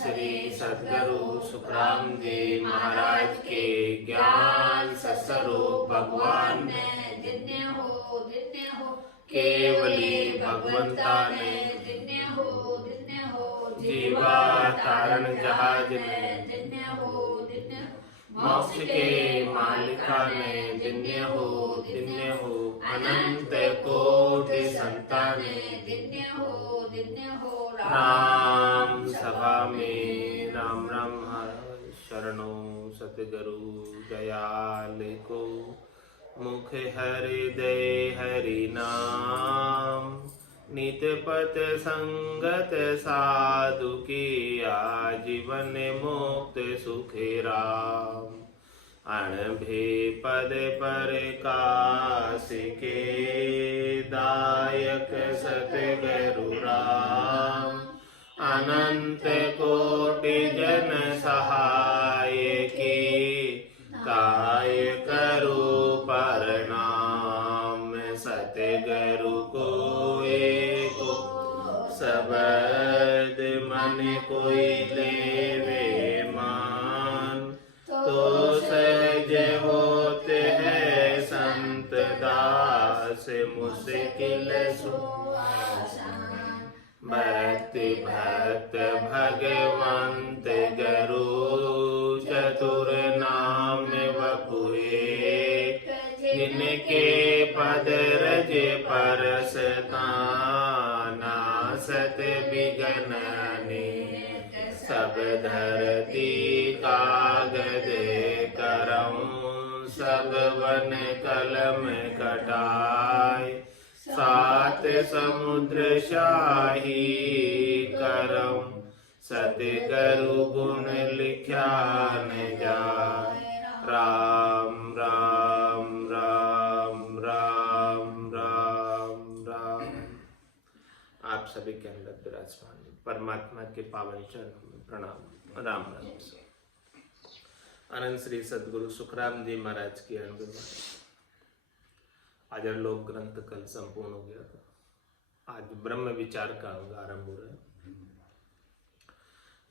श्री सद्गुरु सुखराम जी महाराज के ज्ञान सस्वरूप भगवान ने दिन्य हो केवली भगवंता ने दिन्य हो जीवा तारण जहाज ने दिन्य हो मोक्ष के मालिका ने दिन्य हो अनंत कोटि संताने दिन्य हो राम सभा में राम राम शरणो सतगुरु दयाल को मुख हृदय हरि नाम नित पत संगत साधु की आजीवन मुक्त सुखे राम अणभे पद पर काश के दायक सतगुरु राम अनंत कोटि जन सहाय की काय करो प्रणाम सतगुरु को एको शब्द मन कोई लेवे मान तो सहज होते हैं संत दास मुश्किल भक्ति भक्त भगवंत गुरु चतुर नाम वपुए जिनके पद रज परस नासत बिगनने सब धरती कागज करऊं सब वन कलम कटाए सात समुद्र शाही करऊं सतगुरु गुण लिख्या न जाए राम राम राम राम राम राम। आप सभी के अंदर विराजमान परमात्मा के पावन चरणों में प्रणाम राम राम से। अनंत श्री सद्गुरु सुखराम जी महाराज की अनुग्रह आजरलोक ग्रंथ कल संपूर्ण हो गया था। आज ब्रह्म विचार का अंग आरंभ हो रहा है।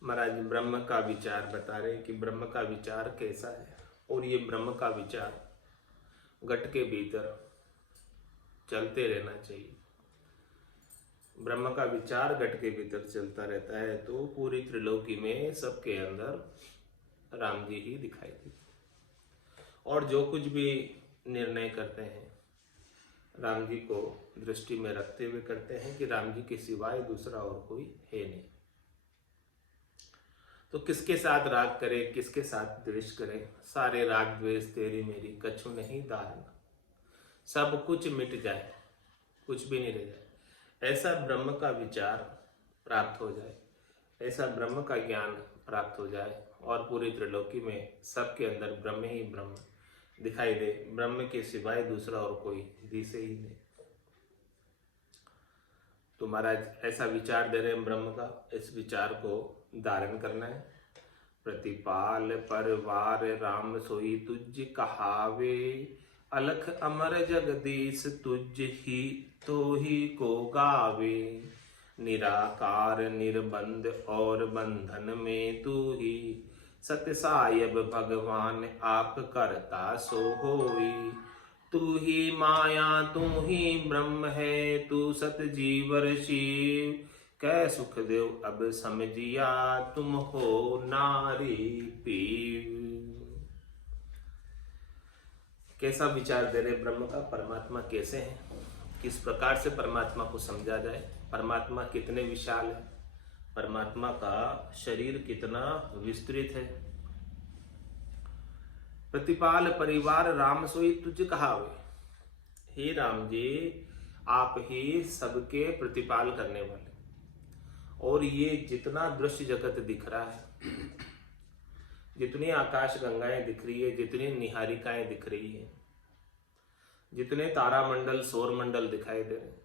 महाराज ब्रह्म का विचार बता रहे कि ब्रह्म का विचार कैसा है और ये ब्रह्म का विचार घट के भीतर चलते रहना चाहिए। ब्रह्म का विचार घट के भीतर चलता रहता है तो पूरी त्रिलोकी में सबके अंदर राम जी ही दिखाई देते और जो कुछ भी निर्णय करते हैं राम जी को दृष्टि में रखते हुए करते हैं कि राम जी के सिवाय दूसरा और कोई है नहीं। तो किसके साथ राग करे किसके साथ द्वेष करे, सारे राग द्वेष तेरी मेरी कछु नहीं धारना, सब कुछ मिट जाए कुछ भी नहीं रह जाए। ऐसा ब्रह्म का विचार प्राप्त हो जाए, ऐसा ब्रह्म का ज्ञान प्राप्त हो जाए और पूरी त्रिलोकी में सबके अंदर ब्रह्म ही ब्रह्म दिखाई दे, ब्रह्म के सिवाय दूसरा और कोई दिसे ही नहीं। तो महाराज ऐसा विचार दे रहे हैं ब्रह्म का, इस विचार को धारण करना है। प्रतिपाल परवार राम सोई तुझ कहावे, अलख अमर जगदीश तुझ ही तो ही को गावे। निराकार निर्बंध और बंधन में तू ही, सत्य सायब भगवान आप करता सो होई। तू ही माया तू ही ब्रह्म है, तू सत जीवर शिव, कै सुख देव अब समझिया तुम हो नारी पीव। कैसा विचार दे रहे ब्रह्म का, परमात्मा कैसे है, किस प्रकार से परमात्मा को समझा जाए, परमात्मा कितने विशाल है, परमात्मा का शरीर कितना विस्तृत है। प्रतिपाल परिवार राम सोई तुझ कहावे, हे राम जी आप ही सबके प्रतिपाल करने वाले। और ये जितना दृश्य जगत दिख रहा है, जितनी आकाश गंगाएं दिख रही है, जितनी निहारिकाएं दिख रही है, जितने तारामंडल सौर मंडल दिखाई दे रहे,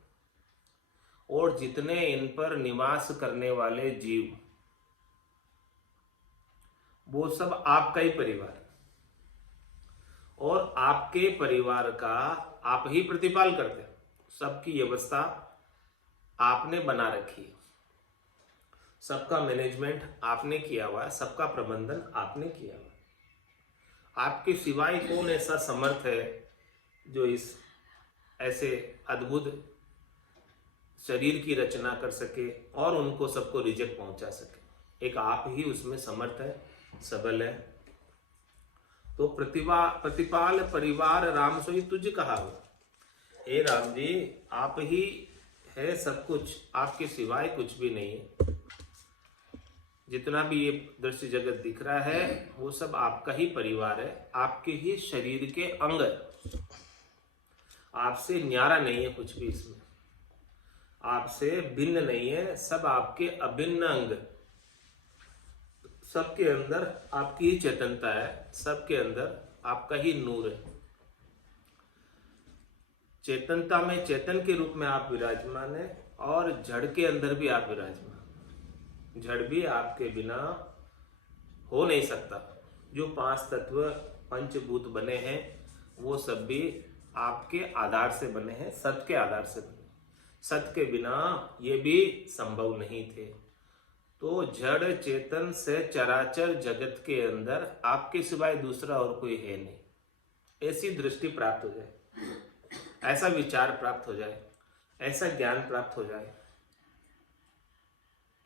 और जितने इन पर निवास करने वाले जीव, वो सब आपका ही परिवार और आपके परिवार का आप ही प्रतिपाल करते हैं। सबकी व्यवस्था आपने बना रखी है, सबका मैनेजमेंट आपने किया हुआ है, सबका प्रबंधन आपने किया हुआ है। आपके सिवाय कौन ऐसा समर्थ है जो इस ऐसे अद्भुत शरीर की रचना कर सके और उनको सबको रिजल्ट पहुंचा सके। एक आप ही उसमें समर्थ है, सबल है। तो प्रतिपाल परिवार राम सोई तुझ कहा हो। हे राम जी, आप ही है सब कुछ, आपके सिवाय कुछ भी नहीं है। जितना भी ये दृश्य जगत दिख रहा है वो सब आपका ही परिवार है, आपके ही शरीर के अंग है। आपसे न्यारा नहीं है कुछ भी इसमें, आपसे भिन्न नहीं है, सब आपके अभिन्न अंग। सबके अंदर आपकी ही चेतनता है, सबके अंदर आपका ही नूर है। चेतनता में चेतन के रूप में आप विराजमान है और जड़ के अंदर भी आप विराजमान। जड़ भी आपके बिना हो नहीं सकता। जो 5 तत्व पंचभूत बने हैं वो सब भी आपके आधार से बने हैं, सत के आधार से बने। सत के बिना ये भी संभव नहीं थे। तो जड़ चेतन से चराचर जगत के अंदर आपके सिवाय दूसरा और कोई है नहीं। ऐसी दृष्टि प्राप्त हो जाए, ऐसा विचार प्राप्त हो जाए, ऐसा ज्ञान प्राप्त हो जाए,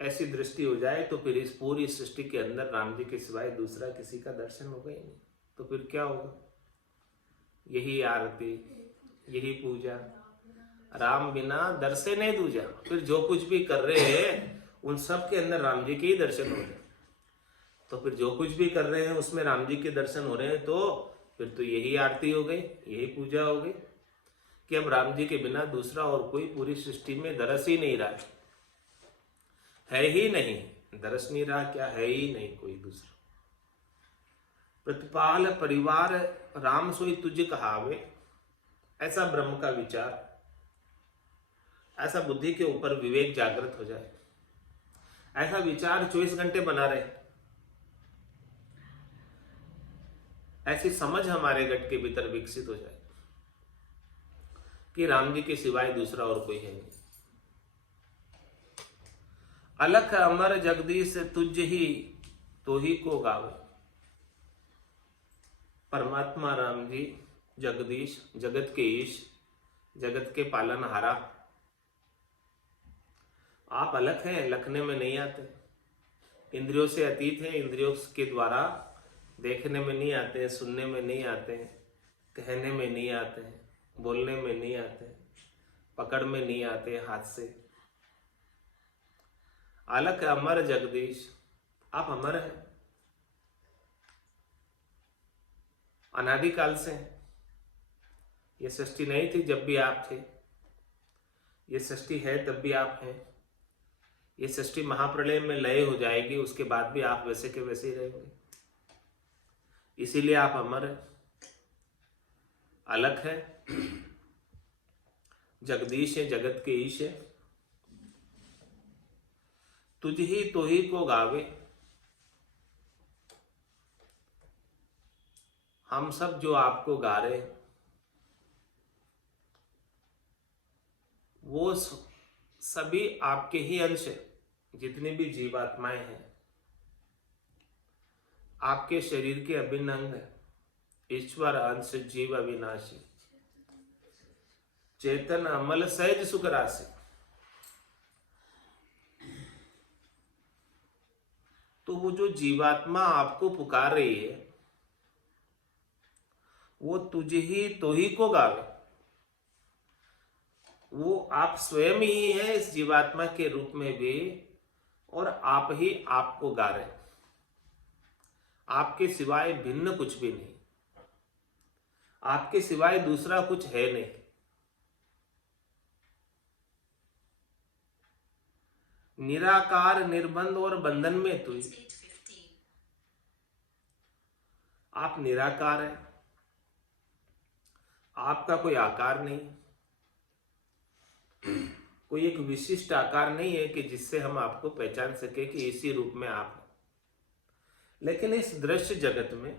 ऐसी दृष्टि हो जाए तो फिर इस पूरी सृष्टि के अंदर राम जी के सिवाय दूसरा किसी का दर्शन होगा ही नहीं। तो फिर क्या होगा? यही आरती, यही पूजा, राम बिना दर्शे नहीं दूजा। फिर जो कुछ भी कर रहे हैं उन सब के अंदर राम जी के ही दर्शन हो रहे हैं। तो फिर जो कुछ भी कर रहे हैं उसमें राम जी के दर्शन हो रहे हैं, तो फिर तो यही आरती हो गई, यही पूजा हो गई कि अब राम जी के बिना दूसरा और कोई पूरी सृष्टि में दरस ही नहीं रहा है ही नहीं। दरस नहीं रहा, क्या है ही नहीं कोई दूसरा। प्रतिपाल परिवार राम सोई तुझ कहावे, ऐसा ब्रह्म का विचार, ऐसा बुद्धि के ऊपर विवेक जागृत हो जाए, ऐसा विचार 24 घंटे बना रहे, ऐसी समझ हमारे गट के भीतर विकसित हो जाए कि राम जी के सिवाय दूसरा और कोई है नहीं। अलख अमर जगदीश तुझ ही तो ही को गावे। परमात्मा राम जी जगदीश, जगत के ईश, जगत के पालनहारा, आप अलग हैं, लखने में नहीं आते। इंद्रियों से अतीत है, इंद्रियों के द्वारा देखने में नहीं आते, सुनने में नहीं आते, कहने में नहीं आते, बोलने में नहीं आते, पकड़ में नहीं आते हाथ से। अलख अमर जगदीश, आप अमर हैं, अनादिकाल से। ये सृष्टि नहीं थी जब भी आप थे, ये सृष्टि है तब भी आप हैं। ये सृष्टि महाप्रलय में लय हो जाएगी, उसके बाद भी आप वैसे के वैसे ही रहेंगे। इसीलिए आप अमर हैं, अलग है, जगदीश है, जगत के ईश है। तुझ ही तो ही को गावे, हम सब जो आपको गा रहे वो सभी आपके ही अंश है। जितनी भी जीवात्माएं हैं आपके शरीर के अभिन्न अंग है। ईश्वर अंश जीव अविनाशी, चेतन अमल सहज सुख राशि। तो वो जो जीवात्मा आपको पुकार रही है वो तुझे ही तो ही को गावे। वो आप स्वयं ही है इस जीवात्मा के रूप में भी, और आप ही आपको गा रहे। आपके सिवाय भिन्न कुछ भी नहीं, आपके सिवाय दूसरा कुछ है नहीं। निराकार, निर्बंध और बंधन में तू, आप निराकार है, आपका कोई आकार नहीं, कोई एक विशिष्ट आकार नहीं है कि जिससे हम आपको पहचान सके कि इसी रूप में आप हैं। लेकिन इस दृश्य जगत में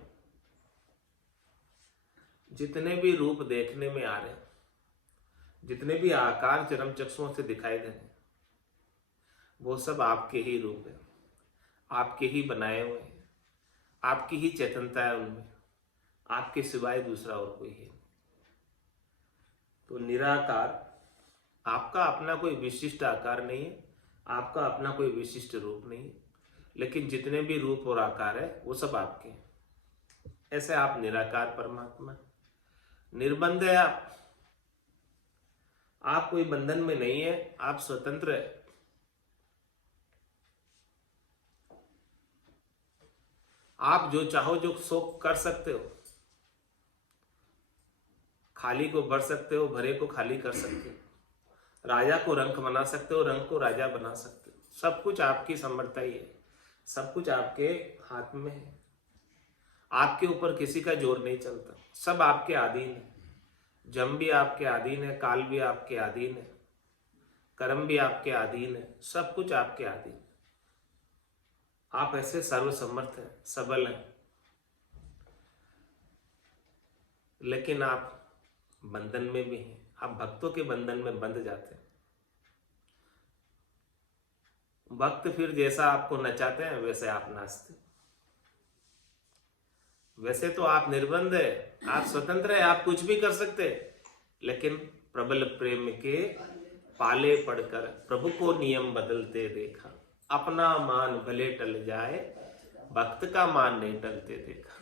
जितने भी रूप देखने में आ रहे हैं, जितने भी आकार चरम चक्षुओं से दिखाई दे रहे हैं, वो सब आपके ही रूप है, आपके ही बनाए हुए हैं, आपकी ही चेतनता है उनमें, आपके सिवाय दूसरा और कोई है। तो निराकार, आपका अपना कोई विशिष्ट आकार नहीं है, आपका अपना कोई विशिष्ट रूप नहीं है, लेकिन जितने भी रूप और आकार है वो सब आपके हैं। ऐसे आप निराकार परमात्मा, निर्बंध है आप कोई बंधन में नहीं है, आप स्वतंत्र है। आप जो चाहो जो सो कर सकते हो, खाली को भर सकते हो, भरे को खाली कर सकते हो, राजा को रंक बना सकते हो, रंक को राजा बना सकते हो। सब कुछ आपकी समर्था ही है, सब कुछ आपके हाथ में है। आपके ऊपर किसी का जोर नहीं चलता, सब आपके अधीन है। जम भी आपके अधीन है, काल भी आपके अधीन है, कर्म भी आपके अधीन है, सब कुछ आपके अधीन है। आप ऐसे सर्वसमर्थ हैं, सबल हैं, लेकिन आप बंधन में भी हैं। आप भक्तों के बंधन में बंध जाते हैं। भक्त फिर जैसा आपको नचाते हैं वैसे आप नाचते। वैसे तो आप निर्बंध है, आप स्वतंत्र है, आप कुछ भी कर सकते हैं, लेकिन प्रबल प्रेम के पाले पड़कर प्रभु को नियम बदलते देखा। अपना मान भले टल जाए, भक्त का मान नहीं टलते देखा।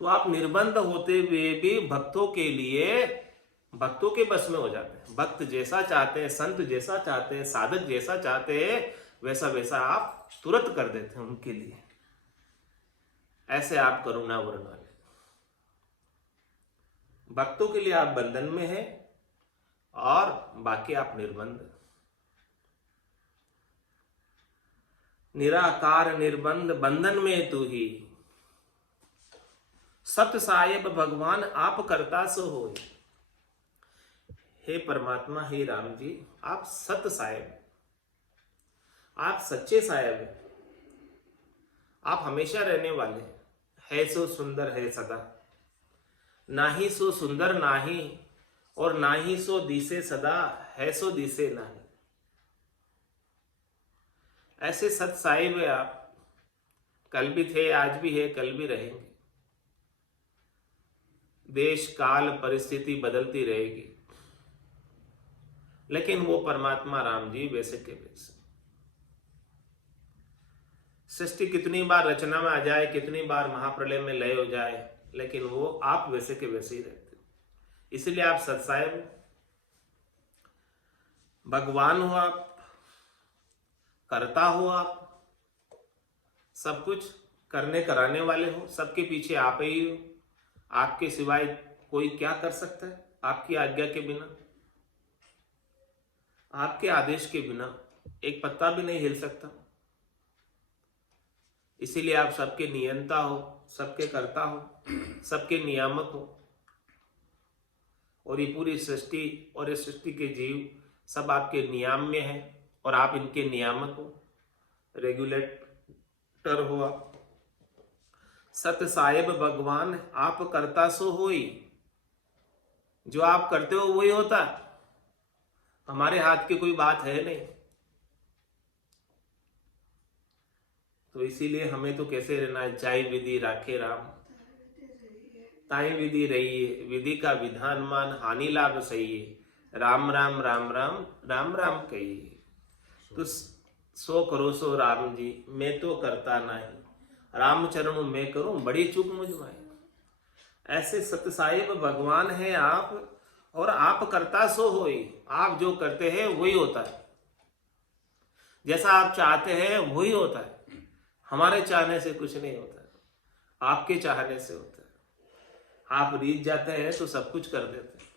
तो आप निर्बंध होते हुए भी भक्तों के लिए, भक्तों के बस में हो जाते हैं। भक्त जैसा चाहते हैं, संत जैसा चाहते हैं, साधक जैसा चाहते हैं, वैसा वैसा आप तुरंत कर देते हैं उनके लिए। ऐसे आप करुणा वर्णाले। भक्तों के लिए आप बंधन में हैं और बाकी आप निर्बंध। निराकार निर्बंध बंधन में तू ही, सत साहेब भगवान आप करता सो होए। हे परमात्मा, हे राम जी, आप सत साहेब, आप सच्चे साहेब हैं। आप हमेशा रहने वाले हैं। है सो सुंदर है सदा, नाही सो सुंदर नाही, और नाही सो दिसे सदा, है सो दिसे नाही। ऐसे सत साहिब है आप। कल भी थे, आज भी है, कल भी रहेंगे। देश काल परिस्थिति बदलती रहेगी, लेकिन वो परमात्मा राम जी वैसे के वैसे। सृष्टि कितनी बार रचना में आ जाए, कितनी बार महाप्रलय में लय हो जाए, लेकिन वो आप वैसे के वैसे ही रहते। इसलिए आप सत्साहेब भगवान हो, आप करता हो, आप सब कुछ करने कराने वाले हो, सबके पीछे आप ही हो। आपके सिवाय कोई क्या कर सकता है? आपकी आज्ञा के बिना, आपके आदेश के बिना एक पत्ता भी नहीं हिल सकता। इसीलिए आप सबके नियंता हो, सबके कर्ता हो, सबके नियामक हो। और ये पूरी सृष्टि और इस सृष्टि के जीव सब आपके नियम में हैं और आप इनके नियामक हो, रेगुलेटर हो आप। सत साहेब भगवान आप करता सो होई। जो आप करते हो वही होता है, हमारे हाथ की कोई बात है नहीं। तो इसीलिए हमें तो कैसे रहना है? जाय विधि राखे राम, ताई विधि रही है, विधि का विधान मान, हानि लाभ सही है। राम राम राम राम राम राम कहिए। तो सो करो सो राम जी, मैं तो करता नहीं, राम चरणों में करूं बड़ी चूक मुझमाई। ऐसे सत्य साहिब भगवान है आप, और आप करता सो होई। आप जो करते हैं वही होता है, जैसा आप चाहते हैं वही होता है। हमारे चाहने से कुछ नहीं होता है, आपके चाहने से होता है। आप रीझ जाते हैं तो सब कुछ कर देते हैं।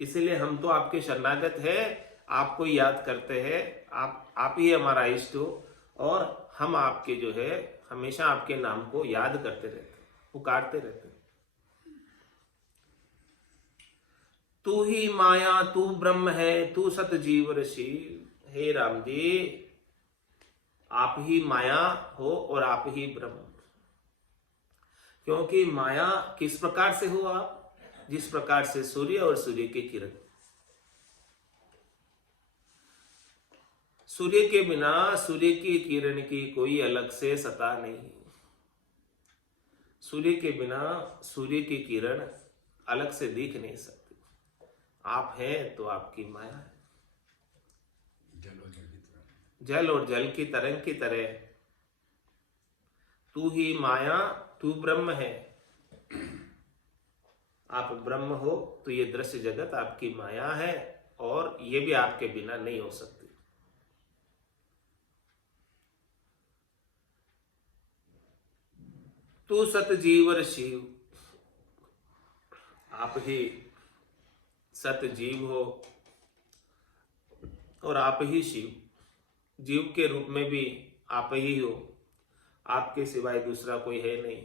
इसीलिए हम तो आपके शरणागत हैं, आपको याद करते हैं। आप ही हमारा इष्ट हो, और हम आपके जो है हमेशा आपके नाम को याद करते रहते हैं, पुकारते रहते हैं। तू ही माया तू ब्रह्म है, तू सत जीव ऋषि। हे राम जी, आप ही माया हो और आप ही ब्रह्म। क्योंकि माया किस प्रकार से हो आप? जिस प्रकार से सूर्य और सूर्य की किरण। सूर्य के बिना सूर्य की किरण की कोई अलग से सत्ता नहीं। सूर्य के बिना सूर्य की किरण अलग से दिख नहीं सकती। आप हैं तो आपकी माया है। जल और जल की तरह तू ही माया, तू ब्रह्म है। आप ब्रह्म हो तो ये दृश्य जगत आपकी माया है और ये भी आपके बिना नहीं हो सकती। तू सत जीवर शिव, आप ही सत जीव हो और आप ही शिव। जीव के रूप में भी आप ही हो, आपके सिवाय दूसरा कोई है नहीं।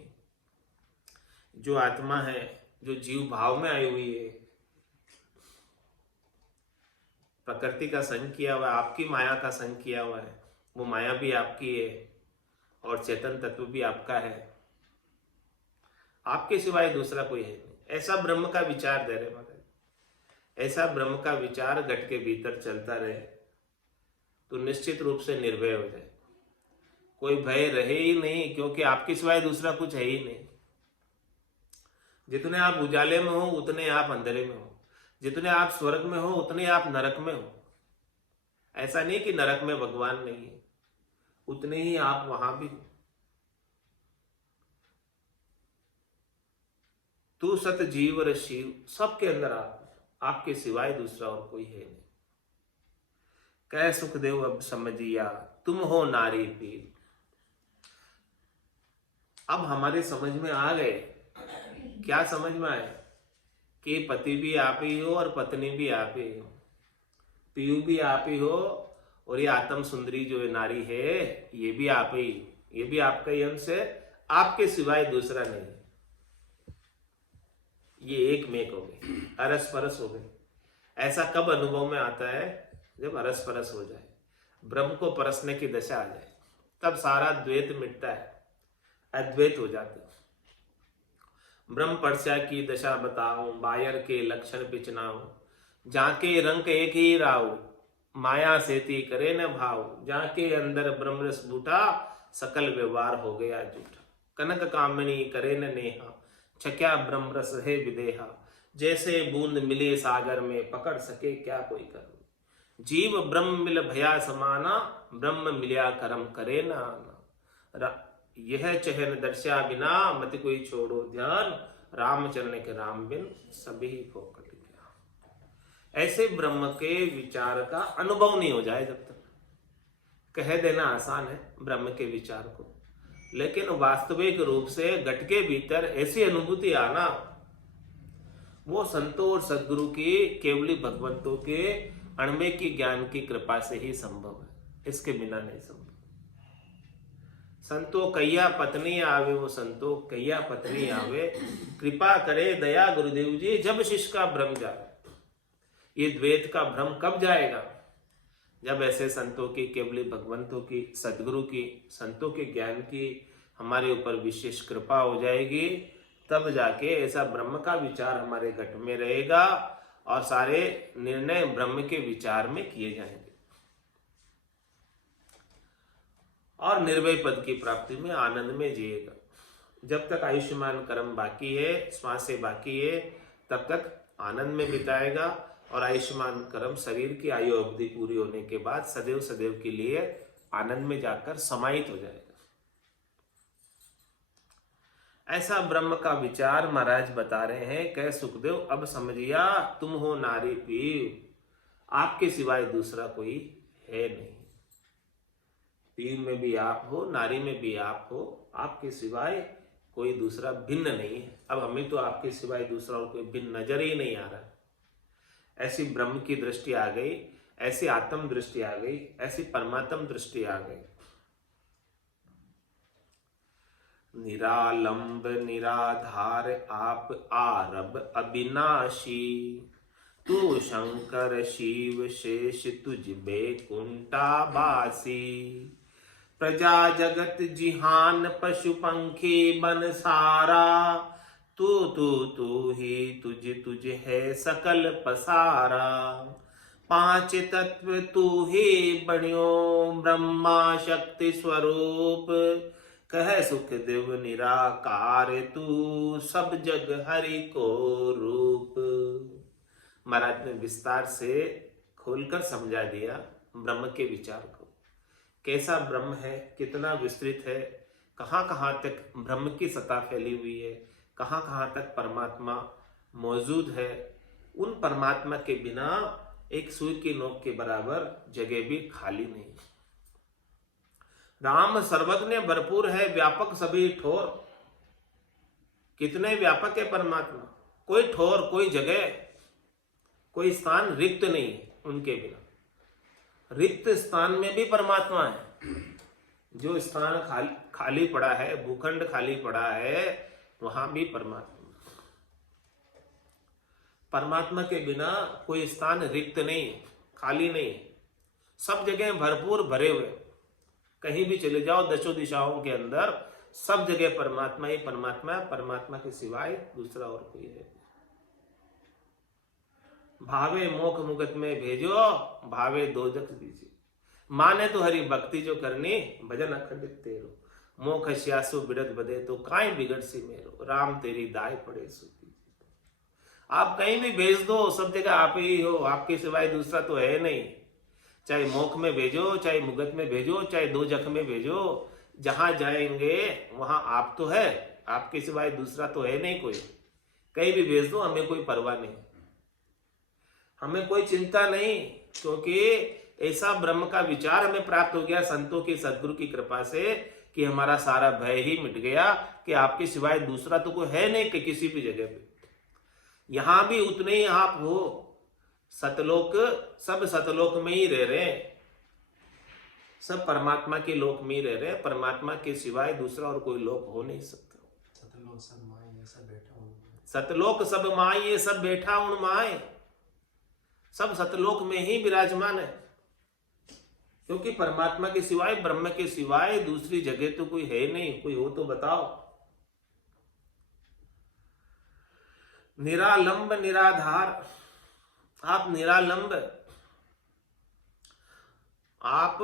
जो आत्मा है, जो जीव भाव में आई हुई है, प्रकृति का संग किया हुआ है, आपकी माया का संग किया हुआ है, वो माया भी आपकी है और चेतन तत्व भी आपका है। आपके सिवाय दूसरा कोई है नहीं। ऐसा ब्रह्म का विचार दे रहे महाराज। ऐसा ब्रह्म का विचार घट के भीतर चलता रहे तो निश्चित रूप से निर्भय हो जाए। कोई भय रहे ही नहीं, क्योंकि आपके सिवाय दूसरा कुछ है ही नहीं। जितने आप उजाले में हो उतने आप अंधेरे में हो, जितने आप स्वर्ग में हो उतने आप नरक में हो। ऐसा नहीं कि नरक में भगवान नहीं है, उतने ही आप वहां भी हो। तू सत जीव शिव, सबके अंदर आपके सिवाय दूसरा और कोई है नहीं। कह सुखदेव अब समझिया, तुम हो नारी पीर। अब हमारे समझ में आ गए। क्या समझ में आए? कि पति भी आप ही हो और पत्नी भी आप ही हो, पीयू भी आप ही हो और ये आत्म सुंदरी जो नारी है ये भी आप ही, ये भी आपका ही अंश है। आपके सिवाय दूसरा नहीं। ये एक मेक हो गई, अरस परस हो गई। ऐसा कब अनुभव में आता है? जब अरस परस हो जाए, ब्रह्म को परसने की दशा आ जाए, तब सारा द्वैत मिटता है, अद्वैत हो जाता है। ब्रह्म परस्या की दशा बताऊं, बायर के लक्षण पिचनाऊं, जाके रंग एक ही राव, माया सेती करे न भाव, जाके अंदर ब्रह्म रस बूटा, सकल व्यवहार हो गया झूठा। कनक कामिनी करे न नेहा, छक्या ब्रह्म रस है विदेहा, जैसे बूंद मिले सागर में, पकड़ सके क्या कोई कर। जीव ब्रह्म मिल भया समाना, ब्रह्म मिल्या कर्म करे न आना। यह चहन दर्शा बिना, मत कोई छोड़ो ध्यान, रामचरण के राम बिन सभी फोकट गया। ऐसे ब्रह्म के विचार का अनुभव नहीं हो जाए जब तक। कह देना आसान है ब्रह्म के विचार को, लेकिन वास्तविक रूप से घट के भीतर ऐसी अनुभूति आना, वो संतों और सदगुरु की, केवली भगवंतों के अणमे की ज्ञान की कृपा से ही संभव है। इसके बिना नहीं संभव। संतो कैया पत्नी आवे, वो संतो कैया पत्नी आवे, कृपा करे दया गुरुदेव जी, जब शिष्य का भ्रम जाए। ये द्वैत का भ्रम कब जाएगा? जब ऐसे संतों की, केवली भगवंतों की, सदगुरु की, संतों के ज्ञान की हमारे ऊपर विशेष कृपा हो जाएगी, तब जाके ऐसा ब्रह्म का विचार हमारे घट में रहेगा और सारे निर्णय ब्रह्म के विचार में किए जाएंगे और निर्भय पद की प्राप्ति में आनंद में जिएगा। जब तक आयुष्मान कर्म बाकी है, श्वासें बाकी है, तब तक आनंद में बिताएगा और आयुष्मान कर्म शरीर की आयु अवधि पूरी होने के बाद सदैव सदैव के लिए आनंद में जाकर समाहित हो जाएगा। ऐसा ब्रह्म का विचार महाराज बता रहे हैं। कह सुखदेव अब समझिया, तुम हो नारी पीव, आपके सिवाय दूसरा कोई है नहीं। पीव में भी आप हो, नारी में भी आप हो, आपके सिवाय कोई दूसरा भिन्न नहीं है। अब हमें तो आपके सिवाय दूसरा और कोई भिन्न नजर ही नहीं आ रहा। ऐसी ब्रह्म की दृष्टि आ गई, ऐसी आत्म दृष्टि आ गई, ऐसी परमात्म दृष्टि आ गई। निरालंब निराधार आप आरब अविनाशी, तू शंकर शिव शेष तुझ बैकुंठा बासी। प्रजा जगत जिहान पशु पंखी बन सारा, तू तू तू ही तुझ तुझ है सकल पसारा। पांच तत्व तू ही बणियो ब्रह्मा शक्ति स्वरूप कह सुख देव निराकार तू सब जग हरि को रूप। महाराज ने विस्तार से खोलकर समझा दिया ब्रह्म के विचार को, कैसा ब्रह्म है, कितना विस्तृत है, कहाँ कहाँ तक ब्रह्म की सत्ता फैली हुई है, कहाँ कहाँ तक परमात्मा मौजूद है। उन परमात्मा के बिना एक सुई की नोक के बराबर जगह भी खाली नहीं। राम सर्वज्ञ भरपूर है, व्यापक सभी ठोर। कितने व्यापक है परमात्मा, कोई ठोर, कोई जगह, कोई स्थान रिक्त नहीं उनके बिना। रिक्त स्थान में भी परमात्मा है। जो स्थान खाली पड़ा है, भूखंड खाली पड़ा है, वहां भी परमात्मा। परमात्मा के बिना कोई स्थान रिक्त नहीं, खाली नहीं, सब जगह भरपूर भरे हुए। कहीं भी चले जाओ दशों दिशाओं के अंदर, सब जगह परमात्मा ही परमात्मा है, परमात्मा के सिवाय दूसरा और कोई है। भावे मोख मुगत में भेजो, भावे दोजख दीजिए। माने तो हरि भक्ति जो करनी, भजन अखंडित तेरो। मोख श्यासु बिरत बदे तो काई बिगड़ सी मेरो, राम तेरी दाय पड़े सुखी। आप कहीं भी भेज दो, सब जगह आप ही हो, आपके सिवाय दूसरा तो है नहीं। चाहे मोख में भेजो, चाहे मुगत में भेजो, चाहे दोजख में भेजो, जहां जाएंगे वहां आप तो है, आपके सिवाय दूसरा तो है नहीं कोई। कहीं भी भेज दो, हमें कोई परवाह नहीं, हमें कोई चिंता नहीं, क्योंकि ऐसा ब्रह्म का विचार हमें प्राप्त हो गया संतों की, सदगुरु की कृपा से, कि हमारा सारा भय ही मिट गया कि आपके सिवाय दूसरा तो कोई है नहीं कि किसी भी जगह पे। यहां भी उतने ही आप हो। सतलोक, सब सतलोक में ही रह रहे हैं, सब परमात्मा के लोक में ही रह रहे हैं। परमात्मा के सिवाय दूसरा और कोई लोक हो नहीं सकता। सतलोक सब माए सब बैठा हूं, सतलोक सब माए सब बैठा उन माए, सब सतलोक में ही विराजमान है। क्योंकि परमात्मा के सिवाय, ब्रह्म के सिवाय दूसरी जगह तो कोई है नहीं। कोई हो तो बताओ। निरालंब निराधार, आप निरालंब, आप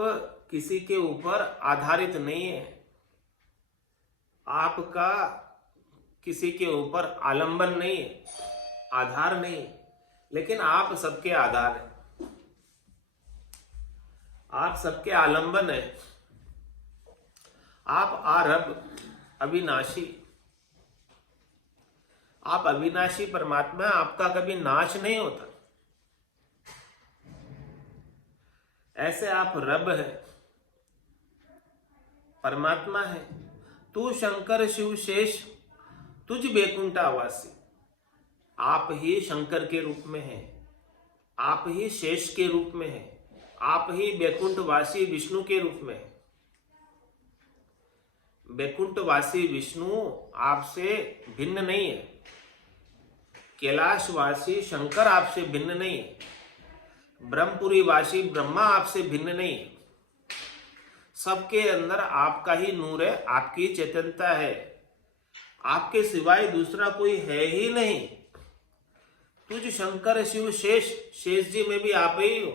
किसी के ऊपर आधारित नहीं है, आपका किसी के ऊपर आलंबन नहीं है, आधार नहीं, लेकिन आप सबके आधार हैं, आप सबके आलंबन है। आप आरब अविनाशी, आप अविनाशी परमात्मा, आपका कभी नाश नहीं होता। ऐसे आप रब है, परमात्मा है। तू शंकर शिव शेष तुझ बैकुंठावासी, आप ही शंकर के रूप में है, आप ही शेष के रूप में है, आप ही बैकुंठवासी विष्णु के रूप में है। बैकुंठवासी विष्णु आपसे भिन्न नहीं है, कैलाशवासी शंकर आपसे भिन्न नहीं है, ब्रह्मपुरी वासी ब्रह्मा आपसे भिन्न नहीं है। सबके अंदर आपका ही नूर है, आपकी चेतनता है, आपके सिवाय दूसरा कोई है ही नहीं। तुझ शंकर शिव शेष, शेष जी में भी आप ही हो।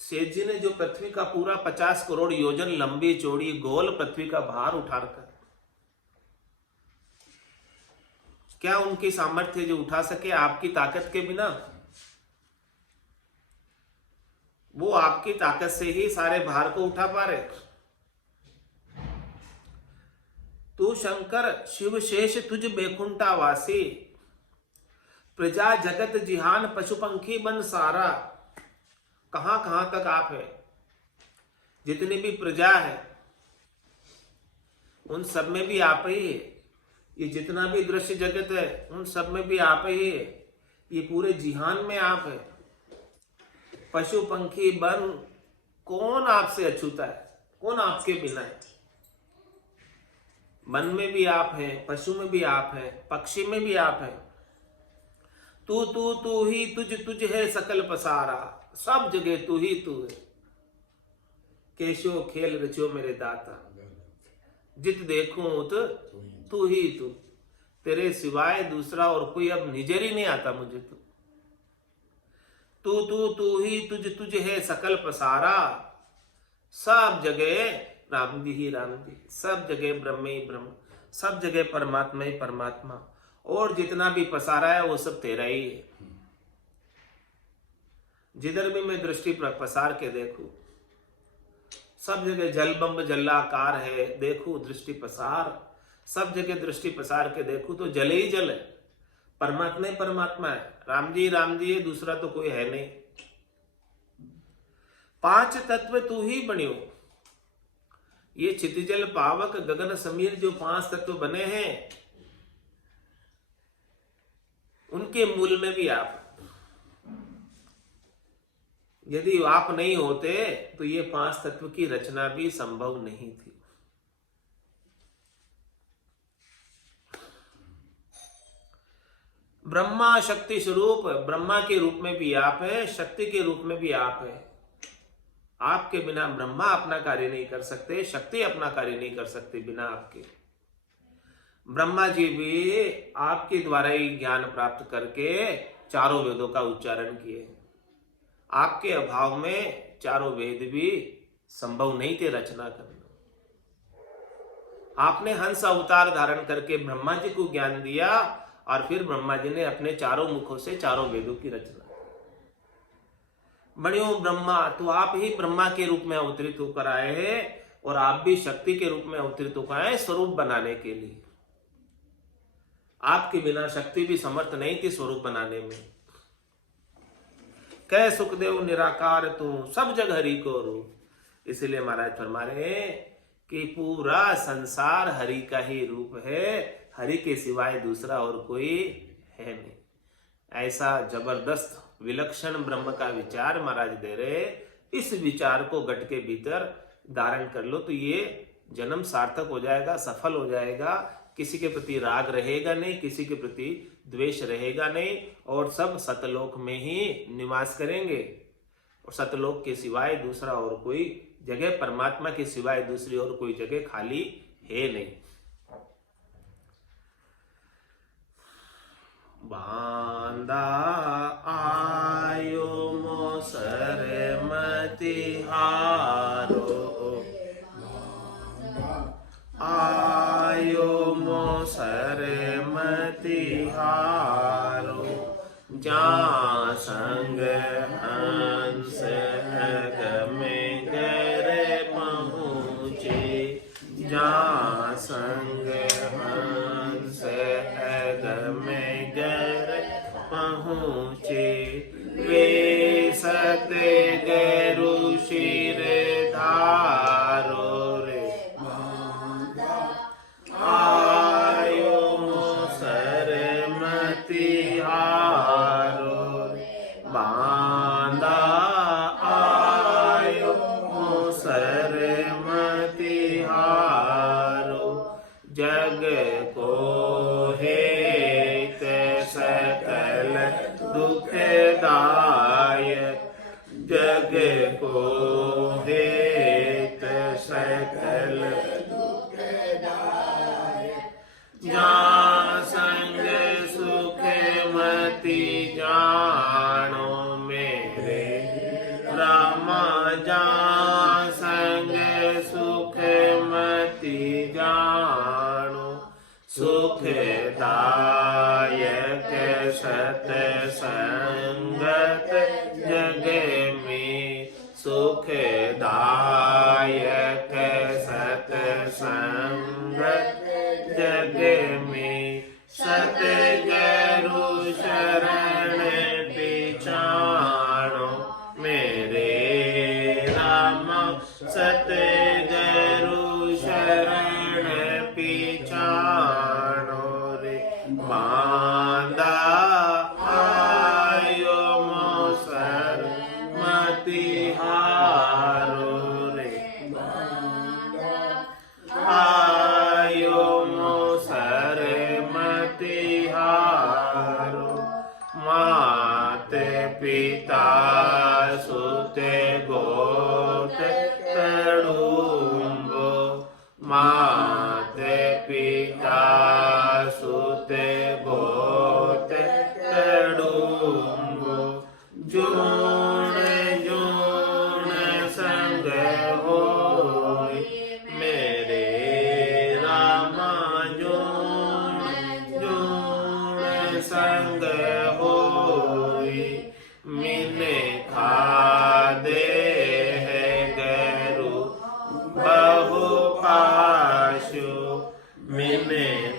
शेष जी ने जो पृथ्वी का पूरा 50 करोड़ योजन लंबी चौड़ी गोल पृथ्वी का भार उठा रखा, क्या उनकी सामर्थ्य जो उठा सके आपकी ताकत के बिना? वो आपकी ताकत से ही सारे भार को उठा पा रहे। तू शंकर शिव शेष तुझ बैकुंठा वासी, प्रजा जगत जिहान पशु पंखी बन सारा। कहां कहां तक आप है, जितनी भी प्रजा है उन सब में भी आप ही है। ये जितना भी दृश्य जगत है उन सब में भी आप ही है। ये पूरे जिहान में आप है। पशु पंखी बन, कौन आपसे अछूता है, कौन आपके बिना है? मन में भी आप हैं, पशु में भी आप हैं, पक्षी में भी आप हैं। तू तू तू ही तुझ तुझ है सकल पसारा, सब जगह तू ही तू है। केशो खेल रचो मेरे दाता, जित देखूं तो तू ही तू। तेरे सिवाय दूसरा और कोई अब नजर ही नहीं आता मुझे। तो तू ही तुझ है सकल पसारा। सब जगह राम जी ही राम जी, सब जगह ब्रह्म ही ब्रह्म, सब जगह परमात्मा ही परमात्मा, और जितना भी पसारा है वो सब तेरा ही है। जिधर भी मैं दृष्टि पसार के देखूं, सब जगह जलबंब जलाकार है, देखूं दृष्टि पसार, सब जगह दृष्टि पसार के देखूं तो जल ही जल है, परमात्मा ही परमात्मा है, राम जी है, दूसरा तो कोई है नहीं। पांच तत्व तू ही बनियो। ये क्षितिजल पावक गगन समीर जो पांच तत्व बने हैं, उनके मूल में भी आप। यदि आप नहीं होते तो ये पांच तत्व की रचना भी संभव नहीं थी। ब्रह्मा शक्ति स्वरूप, ब्रह्मा के रूप में भी आप है, शक्ति के रूप में भी आप है। आपके बिना ब्रह्मा अपना कार्य नहीं कर सकते, शक्ति अपना कार्य नहीं कर सकते बिना आपके। ब्रह्मा जी भी आपके द्वारा ही ज्ञान प्राप्त करके चारों वेदों का उच्चारण किए। आपके अभाव में चारों वेद भी संभव नहीं थे रचना करना। आपने हंस अवतार धारण करके ब्रह्मा जी को ज्ञान दिया, और फिर ब्रह्मा जी ने अपने चारों मुखों से चारों वेदों की रचना। बनियो ब्रह्मा, तो आप ही ब्रह्मा के रूप में अवतरित होकर आए हैं, और आप भी शक्ति के रूप में अवतरित होकर आए स्वरूप बनाने के लिए। आपके बिना शक्ति भी समर्थ नहीं थी स्वरूप बनाने में। कह सुखदेव निराकार तू सब जग हरि को रूप। इसलिए महाराज फरमा रहे हैं कि पूरा संसार हरि का ही रूप है, हरि के सिवाय दूसरा और कोई है नहीं। ऐसा जबरदस्त विलक्षण ब्रह्म का विचार महाराज दे रहे। इस विचार को गट के भीतर धारण कर लो तो ये जन्म सार्थक हो जाएगा, सफल हो जाएगा। किसी के प्रति राग रहेगा नहीं, किसी के प्रति द्वेष रहेगा नहीं, और सब सतलोक में ही निवास करेंगे। और सतलोक के सिवाय दूसरा और कोई जगह, परमात्मा के सिवाय दूसरी और कोई जगह खाली है नहीं। बांदा आयो मोसर मतिहारो, आयो मोसर मतिहारो, जा संग हंस में गर पहुँचे, जा संग हंस में गर पहुँचे, वे सते गरु शिर धारो रे, आयो मोसर मतिहारो, बांदा आयो मोसर मतिहारो, जग को हेत सकल दुखदायक, जग को हेत सकल दुखदायक, जा संग सुख मति जानो मेरे रामा, जा संग सुख मति जानो, सुखदायक सतसंगत जग में, सुखदायक सतसंगत जग में, सतगुरु शरण पिछाणो मेरे राम, सतगुरु शरण पिछाणो रे, बांदा आयो मोसर मतिहारो रे, आयो मोसर मतिहारो, मात पिता सुत गोत तड़ुम्बो, मात पिता सुत गोत तड़ुम्बो, जो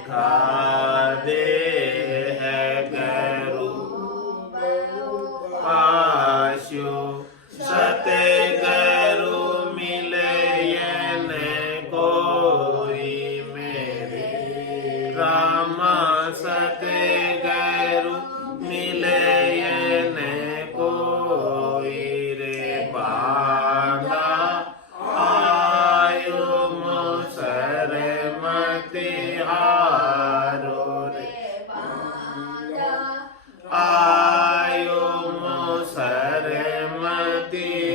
खादे है गरु पाशु सते गरु मिले यन कोई मेरे रामा सते गरु मिले यन कोई रे बांधा आयो मोसर मतिहारो रे आयो मोसर मतिहारो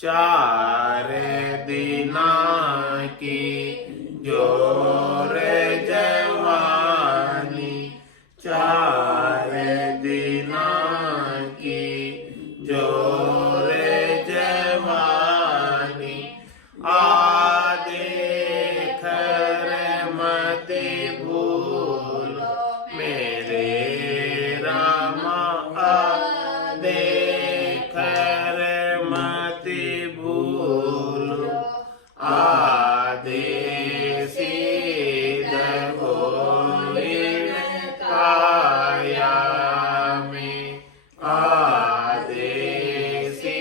चार दिना की जोर जवानी चार दिना की जोर जवानी आदेखर मति भूल मेरे रामा आदेखर मति भूल आदेसी दगोइन काया में आदेसी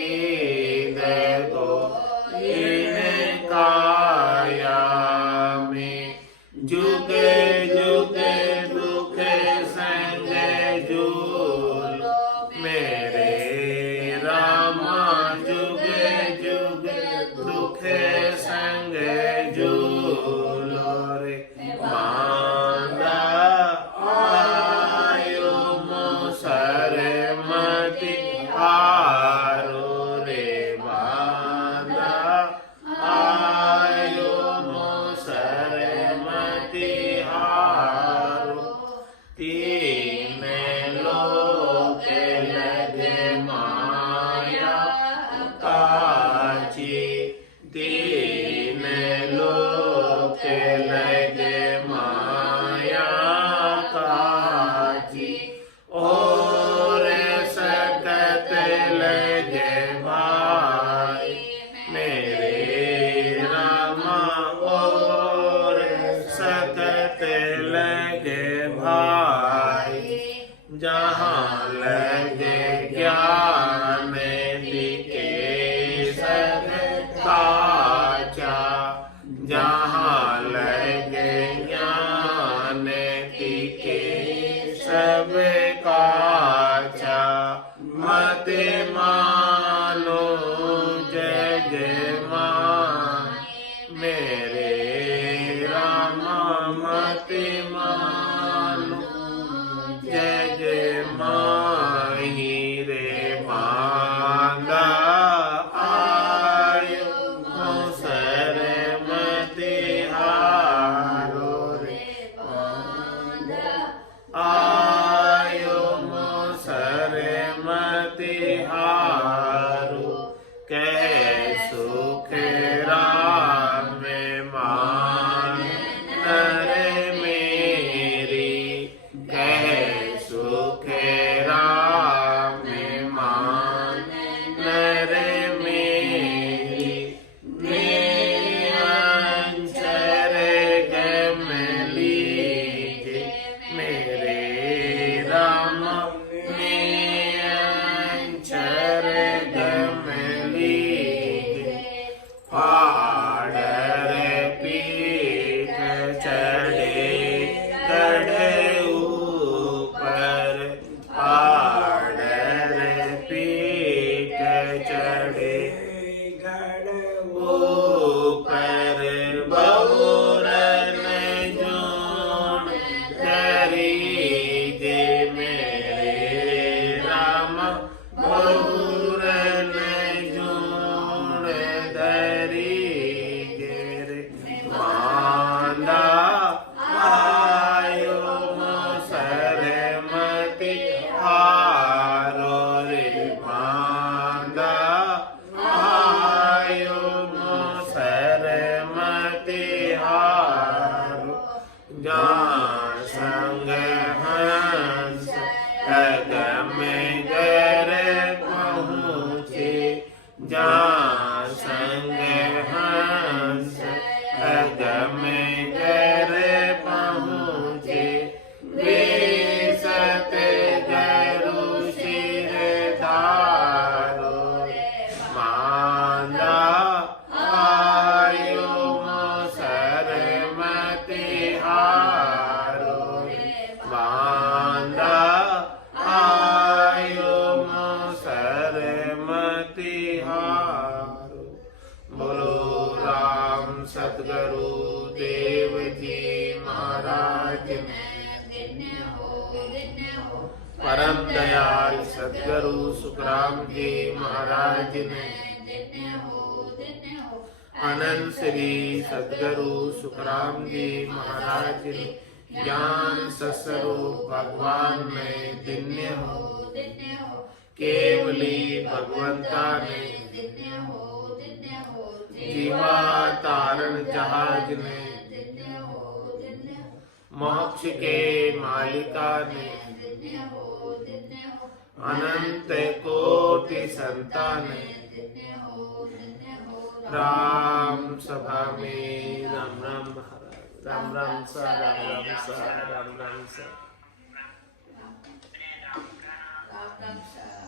दगोइन काया में जुग जुग दुख संग जूल मेरे रामा जुग जुग दुख संग जूल रे बांधा आयो मोसर मतिहारो रे बांधा आयो मोसर मतिहारो तीन लोक लगे माया काची तीन लोक लगे माया काची और सकत लगे भाई मेरे रामा और सकत लगे भाई जहाँ लगे ज्ञान दिखे सब काचा जहाँ लगे ज्ञान दिखे सब काचा मत मानो जग मान मेरे रामा मत मानो जग माही रे बांधा आयो मोसर मतिहारो रे आयो मोसर मतिहारो कह सुख राम मान नर मेरी कह सुख राम मान नर मेरी नियंचर गम लीजे मेरे राम नियंचर गम लीजे फाड़र पीठ चढ़े गढ़ ऊपर फाड़र पीठ चढ़े गढ़ ऊपर बहुरन जोन करीजे मेरे राम बहुरन जोन धरीजे रे बांधा आयो मोसर मतिहारो रे बांधा आयो मोसर मतिहारो जहाँ संग हंस अगम गर पहुँचे जहाँ संग हंस अगम तिहारो बांधा आयो मोसर तिहारो। बोलो राम सतगुरु देव जी महाराज ने परम दयाल सतगुरु सुखराम जी महाराज ने अनंत श्री सतगुरु सुखराम जी महाराज ने ज्ञान सस्वरूप भगवान ने दिन्य हो केवली भगवंता ने जीवा तारण जहाज ने मोक्ष के मालिका ने अनंत कोटि संतान राम सभा में राम राम महाराज राम राम सा राम राम सा राम राम सा राम राम सा